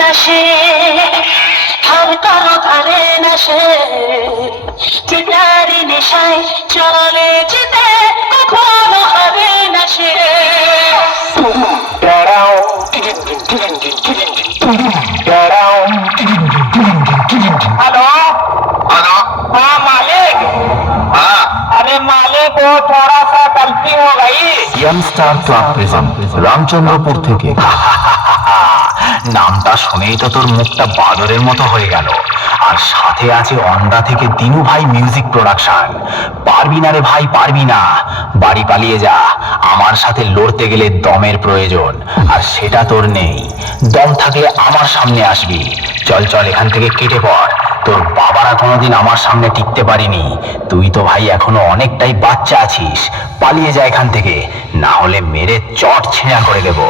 না সে, আর কারো ধারে না সে, চিতারি নেশায় চলে যেতে কখনো হবে না সে। Hello hello. हाँ मालिक। हाँ अरे मालिक वो थोड़ा सा गलती हो गई। Young star club present Ramchandrapur থেকে। নামটা শুনেই তো তোর মুখটা বাদরের মতো হয়ে গেল। আর সাথে আছে অন্ডা থেকে দিনু ভাই মিউজিক প্রোডাকশন। পারবি না রে ভাই, পারবি না। বাড়ি পালিয়ে যা, আমার সাথে লড়তে গেলে দমের প্রয়োজন, আর সেটা তোর নেই। দম থাকলে আমার সামনে আসবি। চল চল এখান থেকে কেটে পড়। তোর বাবারা কোনোদিন আমার সামনে টিকতে পারিনি। তুই তো ভাই এখনো অনেকটাই বাচ্চা আছিস। পালিয়ে যা এখান থেকে, না হলে মেরে চট ছেঁড়া করে দেবো।